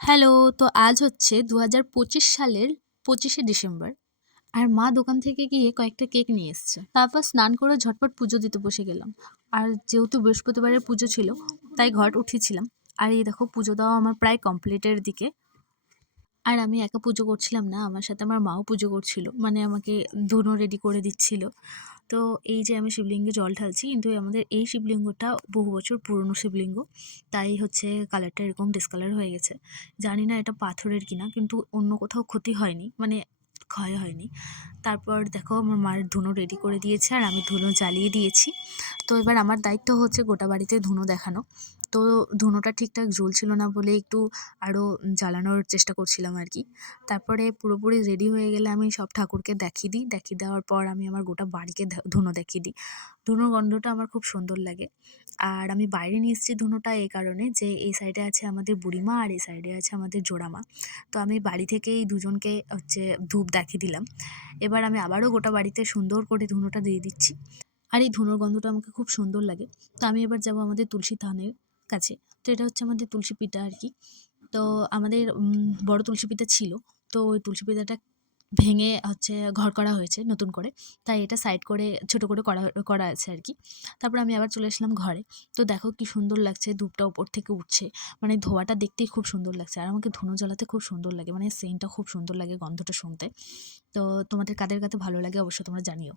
Hello! তো আজ হচ্ছে ২০২৫ সালের ২৫শে ডিসেম্বর। আর মা দোকান থেকে গিয়ে কয়েকটা কেক নিয়ে এসছে। তারপর স্নান করে ঝটপট পুজো দিতে বসে গেলাম। আর যেহেতু বৃহস্পতিবারের পুজো ছিল, তাই ঘট উঠিয়েছিলাম। আর এই দেখো পুজো দেওয়া আমার প্রায় কমপ্লিটের দিকে। আর আমি একা পুজো করছিলাম না, আমার সাথে আমার মাও পুজো করছিল। মানে আমাকে ধুনো রেডি করে দিচ্ছিল। তো এই যে আমি শিবলিঙ্গে জল ঢালছি, কিন্তু আমাদের এই শিবলিঙ্গটা বহু বছর পুরনো শিবলিঙ্গ। তাই হচ্ছে কালারটা এরকম ডিসকালার হয়ে গেছে। জানি না এটা পাথরের কিনা, কিন্তু অন্য কোথাও ক্ষতি হয়নি, মানে ক্ষয় হয়নি। তারপর দেখো আমার মায়ের ধুনো রেডি করে দিয়েছে আর আমি ধুনো জ্বালিয়ে দিয়েছি। তো এবার আমার দায়িত্ব হচ্ছে গোটা বাড়িতে ধুনো দেখানো। তো ধুনোটা ঠিকঠাক জ্বলছিল না বলে একটু আরও জ্বালানোর চেষ্টা করছিলাম আর কি। তারপরে পুরোপুরি রেডি হয়ে গেলে আমি সব ঠাকুরকে দেখিয়ে দিই। দেখিয়ে দেওয়ার পর আমি আমার গোটা বাড়িকে ধুনো দেখিয়ে দিই। ধুনোর গন্ধটা আমার খুব সুন্দর লাগে। আর আমি বাইরে নিয়ে এসেছি ধুনোটা এই কারণে যে এই সাইডে আছে আমাদের বুড়িমা আর এই সাইডে আছে আমাদের জোড়ামা। তো আমি বাড়ি থেকেই দুজনকে হচ্ছে ধূপ দেখিয়ে দিলাম। এবার আমি আবারও গোটা বাড়িতে সুন্দর করে ধুনোটা দিয়ে দিচ্ছি। আর এই ধুনোর গন্ধটা আমাকে খুব সুন্দর লাগে। তো আমি এবার যাবো আমাদের তুলসী থানের কাছে। তো এটা হচ্ছে আমাদের তুলসী পিঠা আর কি। তো আমাদের বড় তুলসী পিঠা ছিল। তো ওই তুলসী পিঠাটা ভেঙে হচ্ছে ঘর করা হয়েছে নতুন করে। তাই এটা সাইড করে ছোট করে করা করা আছে আর কি। তারপরে আমি আবার চলে আসলাম ঘরে। তো দেখো কি সুন্দর লাগছে, ধূপটা উপর থেকে উঠছে। মানে ধোঁয়াটা দেখতেই খুব সুন্দর লাগছে। আর আমাকে ধুনো জ্বালাতে খুব সুন্দর লাগে। মানে সেন্টটা খুব সুন্দর লাগে, গন্ধটা শুনতে। তো তোমাদের কাদের কাছে ভালো লাগে অবশ্যই তোমরা জানিও।